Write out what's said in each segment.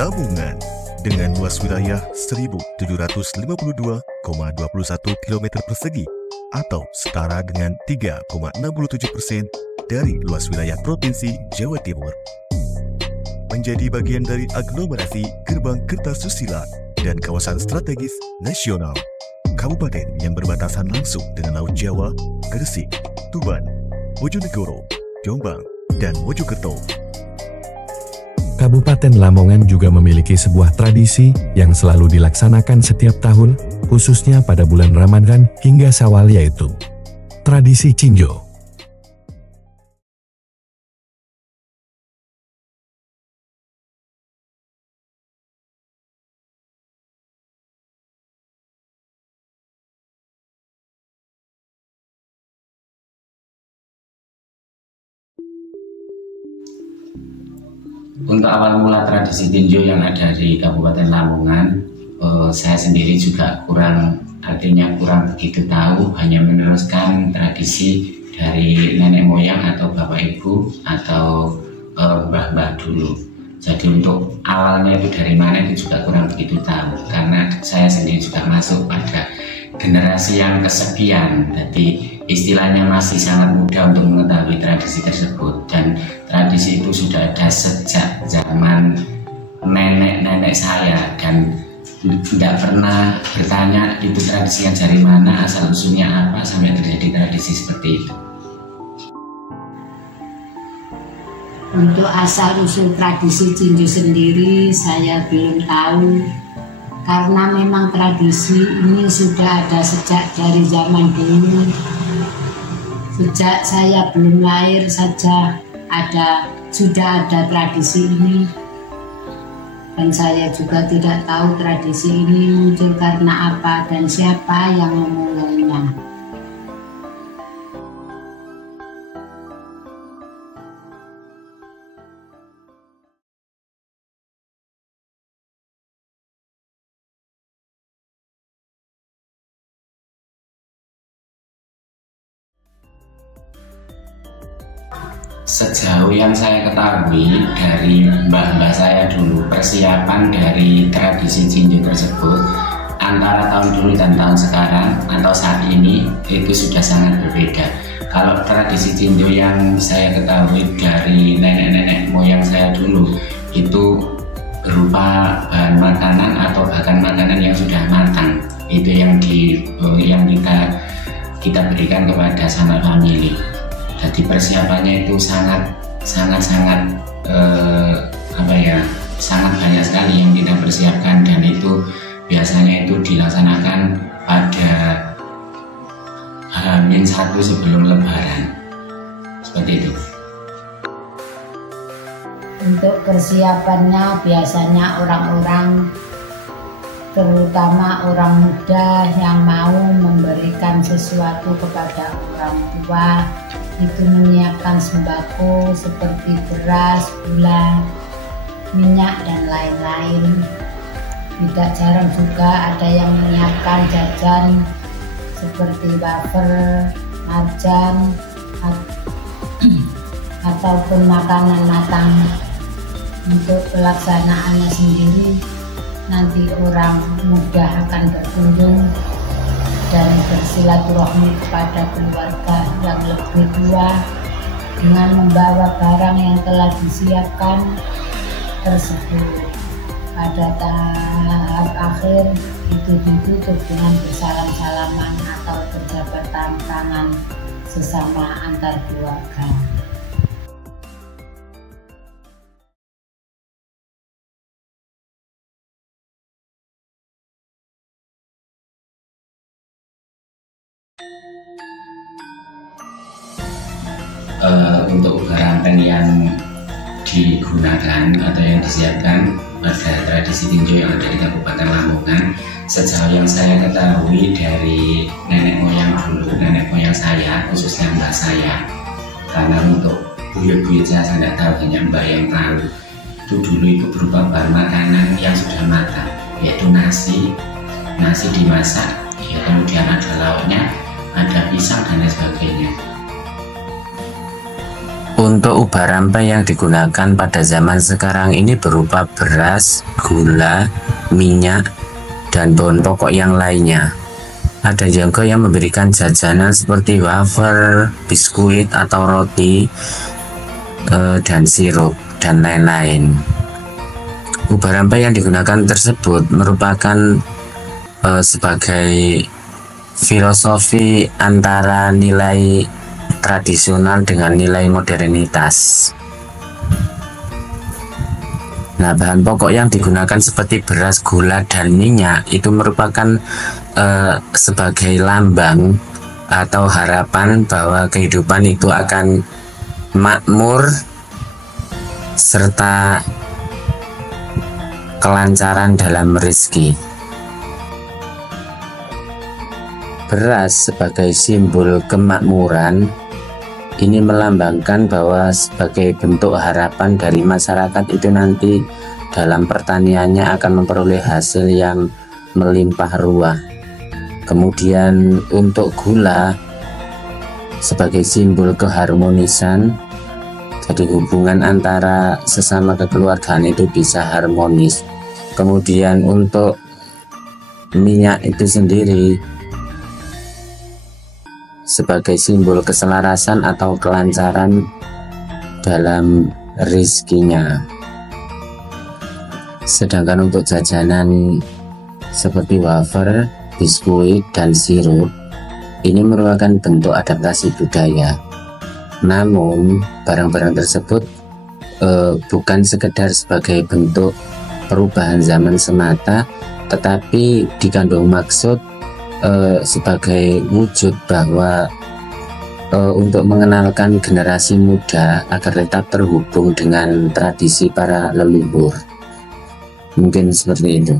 Lamongan dengan luas wilayah 1.752,21 km persegi atau setara dengan 3,67% dari luas wilayah Provinsi Jawa Timur. Menjadi bagian dari aglomerasi Gerbang Kertasusila dan kawasan strategis nasional. Kabupaten yang berbatasan langsung dengan Laut Jawa, Gresik, Tuban, Bojonegoro, Jombang, dan Mojokerto. Kabupaten Lamongan juga memiliki sebuah tradisi yang selalu dilaksanakan setiap tahun, khususnya pada bulan Ramadan hingga Syawal, yaitu tradisi Cinjo. Untuk awal mula tradisi tinju yang ada di Kabupaten Lamongan, saya sendiri juga kurang begitu tahu, hanya meneruskan tradisi dari nenek moyang atau bapak ibu atau mbah-mbah dulu. Jadi untuk awalnya itu dari mana itu juga kurang begitu tahu, karena saya sendiri juga masuk pada generasi yang kesekian. Jadi istilahnya masih sangat muda untuk mengetahui tradisi tersebut, dan tradisi itu sudah ada sejak zaman nenek-nenek saya, dan tidak pernah bertanya itu tradisi yang dari mana, asal usulnya apa sampai terjadi tradisi seperti itu. Untuk asal usul tradisi Cinjo sendiri saya belum tahu, karena memang tradisi ini sudah ada sejak dari zaman dulu. Sejak saya belum lahir saja sudah ada tradisi ini, dan saya juga tidak tahu tradisi ini muncul karena apa dan siapa yang memulainya. Sejauh yang saya ketahui dari mbah-mbah saya dulu, persiapan dari tradisi Cinjo tersebut antara tahun dulu dan tahun sekarang atau saat ini itu sudah sangat berbeda. Kalau tradisi Cinjo yang saya ketahui dari nenek-nenek moyang saya dulu itu berupa bahan makanan atau bahkan makanan yang sudah matang, itu yang kita berikan kepada sanak famili. Jadi persiapannya itu sangat banyak sekali yang kita persiapkan, dan itu biasanya itu dilaksanakan pada H-1 sebelum Lebaran, seperti itu. Untuk persiapannya biasanya orang-orang, terutama orang muda yang mau memberikan sesuatu kepada orang tua, itu menyiapkan sembako seperti beras, gula, minyak, dan lain-lain. Tidak jarang juga ada yang menyiapkan jajan seperti wafer, marjan, ataupun makanan matang. Untuk pelaksanaannya sendiri, nanti orang muda akan berkunjung dan bersilaturahmi kepada keluarga yang lebih tua dengan membawa barang yang telah disiapkan tersebut. Pada tahap akhir itu ditutup dengan bersalam-salaman atau berjabatan tangan sesama antar keluarga. Untuk barang yang digunakan atau yang disiapkan pada tradisi tinju yang ada di Kabupaten Lamongan, sejauh yang saya ketahui dari nenek moyang dulu, nenek moyang saya, khususnya mbak saya, karena untuk buyut-buyut saya tidak tahu, hanya mbak yang tahu. Itu dulu itu berupa bahan makanan yang sudah matang, yaitu nasi dimasak, ya, kemudian ada lauknya, ada pisang dan lain sebagainya. Untuk ubah rampai yang digunakan pada zaman sekarang ini berupa beras, gula, minyak, dan bahan pokok yang lainnya. Ada juga yang memberikan jajanan seperti wafer, biskuit atau roti, dan sirup, dan lain-lain. Ubah rampai yang digunakan tersebut merupakan sebagai filosofi antara nilai tradisional dengan nilai modernitas. Nah, bahan pokok yang digunakan seperti beras, gula, dan minyak itu merupakan sebagai lambang atau harapan bahwa kehidupan itu akan makmur serta kelancaran dalam rezeki. Beras sebagai simbol kemakmuran ini melambangkan bahwa sebagai bentuk harapan dari masyarakat itu nanti dalam pertaniannya akan memperoleh hasil yang melimpah ruah. Kemudian untuk gula sebagai simbol keharmonisan, jadi hubungan antara sesama kekeluargaan itu bisa harmonis. Kemudian untuk minyak itu sendiri sebagai simbol keselarasan atau kelancaran dalam rezekinya. Sedangkan untuk jajanan seperti wafer, biskuit, dan sirup ini merupakan bentuk adaptasi budaya. Namun barang-barang tersebut bukan sekedar sebagai bentuk perubahan zaman semata, tetapi dikandung maksud sebagai wujud bahwa untuk mengenalkan generasi muda agar tetap terhubung dengan tradisi para leluhur. Mungkin seperti itu.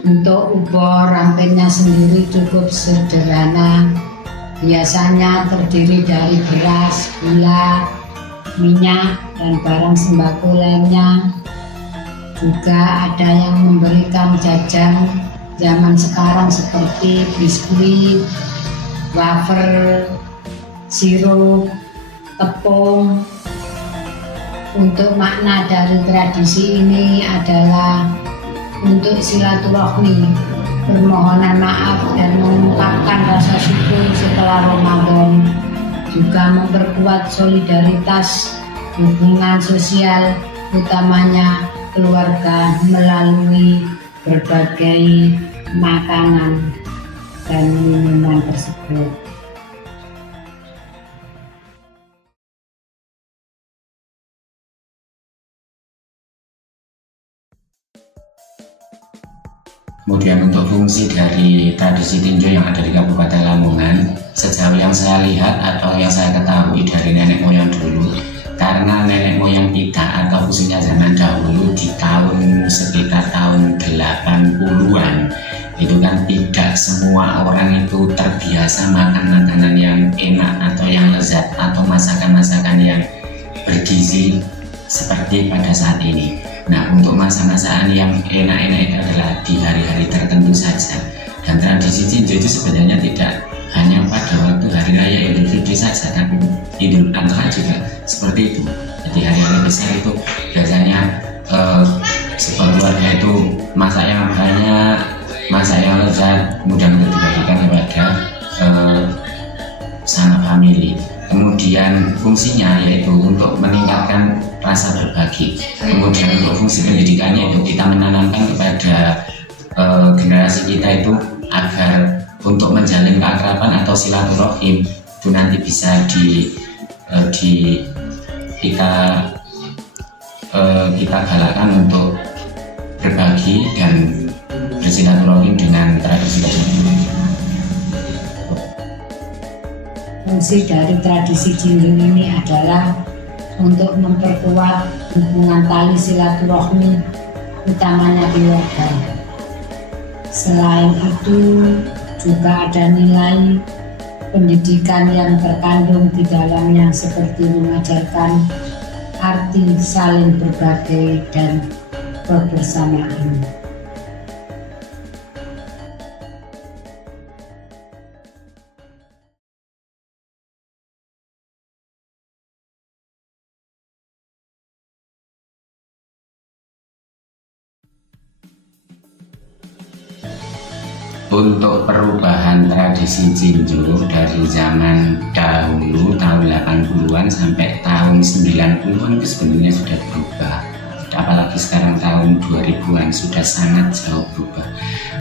Untuk ubah rampainya sendiri cukup sederhana. Biasanya terdiri dari beras, gula, minyak, dan barang sembako lainnya. Juga ada yang memberikan jajan zaman sekarang seperti biskuit, wafer, sirup, tepung. Untuk makna dari tradisi ini adalah untuk silaturahmi, permohonan maaf dan mengungkapkan rasa syukur setelah Ramadan, juga memperkuat solidaritas hubungan sosial, utamanya keluarga melalui berbagai makanan dan minuman tersebut. Kemudian untuk fungsi dari tradisi tinju yang ada di Kabupaten Lamongan, sejauh yang saya lihat atau yang saya ketahui dari nenek moyang dulu, karena nenek moyang kita atau khususnya zaman dahulu di sekitar tahun 80-an itu kan tidak semua orang itu terbiasa makan makanan yang enak atau yang lezat atau masakan-masakan yang bergizi seperti pada saat ini. Nah, untuk masak-masakan yang enak-enak itu adalah di hari-hari tertentu saja. Dan tradisi tinju itu sebenarnya tidak hanya pada waktu hari raya Idul Fitri saja, tapi Idul Adha juga seperti itu. Jadi hari-hari besar itu biasanya sebuah keluarga itu masak yang banyak, masak yang lezat, kemudian untuk dibagikan kepada sanak famili. Kemudian fungsinya yaitu untuk meningkatkan rasa berbagi. Kemudian untuk fungsi pendidikannya itu kita menanamkan kepada generasi kita itu agar untuk menjalin keakraban atau silaturahim itu nanti bisa kita galakkan untuk berbagi dan bersilaturahim dengan tradisi tersebut. fungsi dari tradisi Jinju ini adalah untuk memperkuat hubungan tali silaturahmi, utamanya keluarga. Selain itu juga ada nilai pendidikan yang terkandung di dalamnya, seperti mengajarkan arti saling berbagi dan kebersamaan. Untuk perubahan tradisi Jinju dari zaman dahulu tahun 80-an sampai tahun 90-an itu sebenarnya sudah berubah. Apalagi sekarang tahun 2000-an sudah sangat jauh berubah.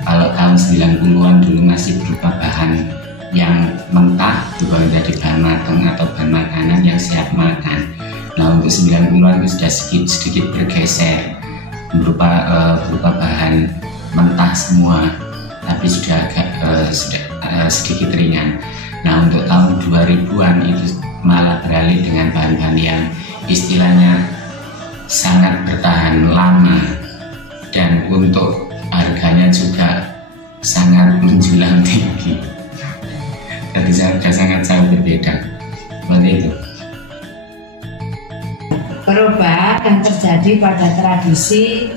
Kalau tahun 90-an dulu masih berupa bahan yang mentah, bukan dari bahan matang atau bahan makanan yang siap makan. Nah, untuk 90-an itu sudah sedikit bergeser berupa bahan mentah semua, tapi sudah agak sedikit ringan. Nah, untuk tahun 2000-an itu malah beralih dengan bahan-bahan yang istilahnya sangat bertahan lama, dan untuk harganya juga sangat menjulang tinggi. Jadi sudah sangat jauh berbeda. Seperti itu. Perubahan yang terjadi pada tradisi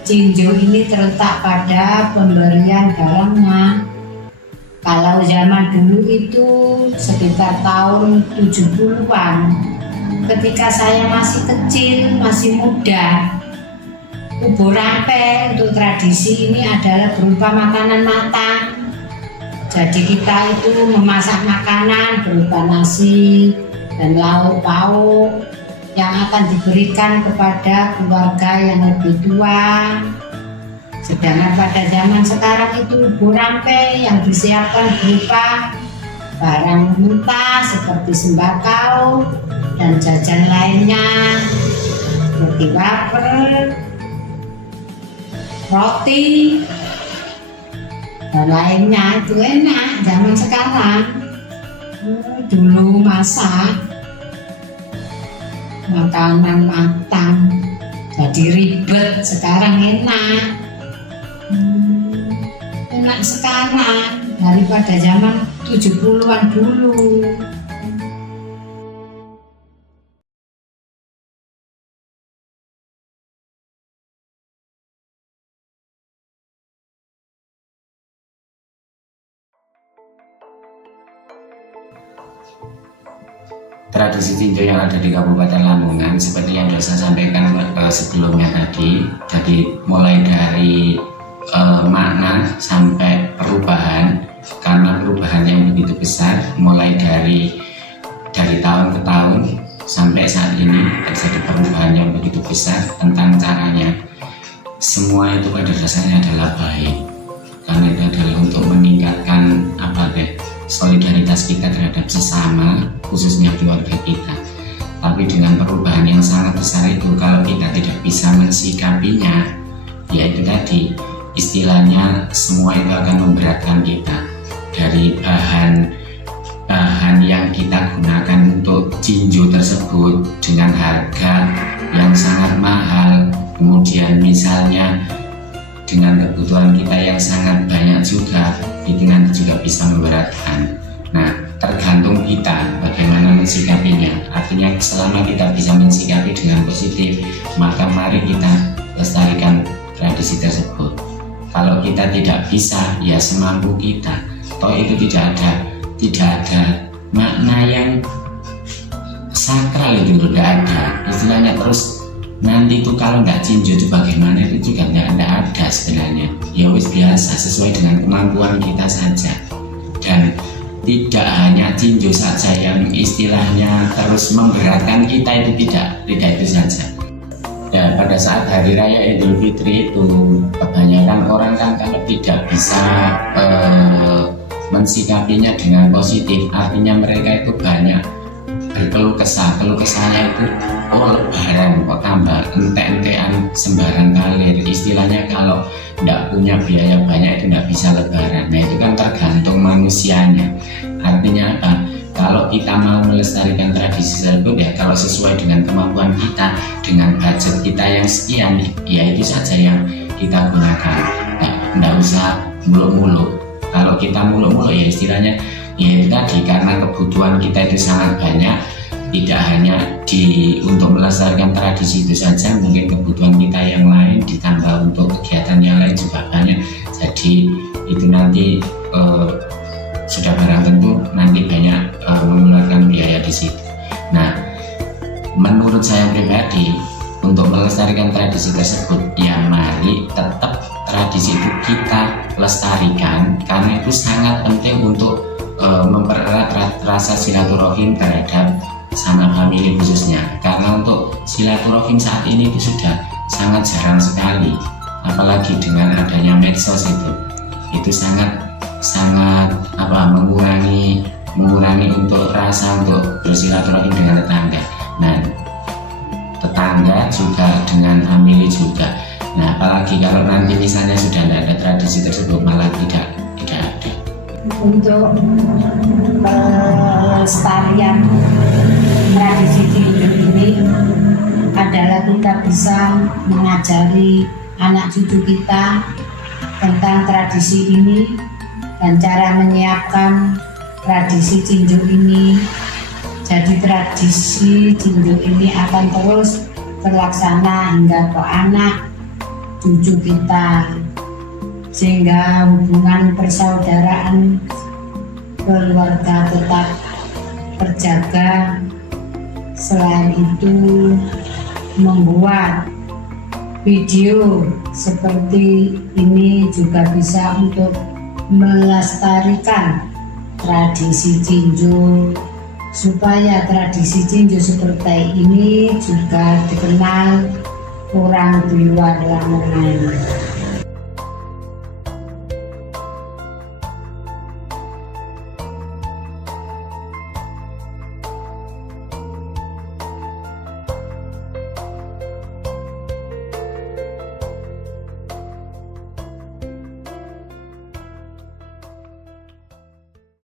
Jinju ini terletak pada pemberian garamnya. Kalau zaman dulu itu sekitar tahun 70-an, ketika saya masih kecil, masih muda, bubur rampe untuk tradisi ini adalah berupa makanan matang. Jadi kita itu memasak makanan berupa nasi dan lauk pauk yang akan diberikan kepada keluarga yang lebih tua. Sedangkan pada zaman sekarang itu bubur rampe yang disiapkan berupa barang mentah seperti sembako dan jajan lainnya seperti wafer, roti, dan lainnya. Itu enak zaman sekarang. Dulu masak makanan matang jadi ribet, sekarang enak. Enak sekarang daripada zaman 70-an dulu. Tradisi Jinju yang ada di Kabupaten Lamongan seperti yang sudah saya sampaikan sebelumnya tadi, jadi mulai dari makna sampai perubahan, karena perubahan yang begitu besar, mulai dari tahun ke tahun sampai saat ini terjadi perubahan yang begitu besar tentang caranya. Semua itu pada dasarnya adalah baik, karena itu adalah untuk meningkatkan solidaritas kita terhadap sesama, khususnya keluarga kita. Tapi dengan perubahan yang sangat besar itu, kalau kita tidak bisa mensikapinya, yaitu tadi istilahnya semua itu akan memberatkan kita. Dari bahan yang kita gunakan untuk Jinju tersebut dengan harga yang sangat mahal, kemudian misalnya dengan kebutuhan kita yang sangat banyak juga, itu nanti juga bisa memberatkan. Nah, tergantung kita bagaimana mensikapinya. Artinya selama kita bisa mensikapi dengan positif, maka mari kita lestarikan tradisi tersebut. Kalau kita tidak bisa, ya semampu kita. Toh itu tidak ada makna yang sakral, itu tidak ada. Istilahnya terus nanti itu kalau nggak Jinju itu bagaimana, itu juga nggak ada sebenarnya. Ya wis biasa, sesuai dengan kemampuan kita saja. Dan tidak hanya Jinju saja yang istilahnya terus memberatkan kita, itu tidak itu saja. Ya, pada saat hari raya Idul Fitri itu kebanyakan orang kan kalau tidak bisa mensikapinya dengan positif, artinya mereka itu banyak berkeluh kesahnya itu, oh lebaran kok tambah ente-entean sembarang kalir, istilahnya kalau tidak punya biaya banyak itu tidak bisa lebaran. Nah itu kan tergantung manusianya. Artinya apa? Kalau kita mau melestarikan tradisi tersebut ya kalau sesuai dengan kemampuan kita, dengan budget kita yang sekian, ya itu saja yang kita gunakan. Nggak usah muluk-muluk. Kalau kita muluk-muluk ya istilahnya ya itu tadi, karena kebutuhan kita itu sangat banyak, tidak hanya untuk melestarikan tradisi itu saja, mungkin kebutuhan kita yang lain ditambah untuk kegiatan yang lain juga banyak. Jadi itu nanti sudah barang tentu nanti banyak mengeluarkan biaya di situ. Nah, menurut saya pribadi untuk melestarikan tradisi tersebut, ya mari tetap tradisi itu kita lestarikan karena itu sangat penting untuk mempererat rasa silaturahim terhadap sanak famili khususnya. Karena untuk silaturahim saat ini itu sudah sangat jarang sekali, apalagi dengan adanya medsos itu sangat mengurangi untuk rasa untuk bersilaturahim dengan tetangga. Nah, tetangga juga dengan famili juga. Nah, apalagi kalau nanti misalnya sudah tidak ada tradisi tersebut, malah tidak ada. Untuk pelestarian tradisi tinju ini adalah kita bisa mengajari anak cucu kita tentang tradisi ini dan cara menyiapkan tradisi tinju ini. Jadi tradisi tinju ini akan terus terlaksana hingga ke anak cucu kita, sehingga hubungan persaudaraan keluarga tetap terjaga. Selain itu, membuat video seperti ini juga bisa untuk melestarikan tradisi tinju, supaya tradisi tinju seperti ini juga dikenal orang di luar Lamongan.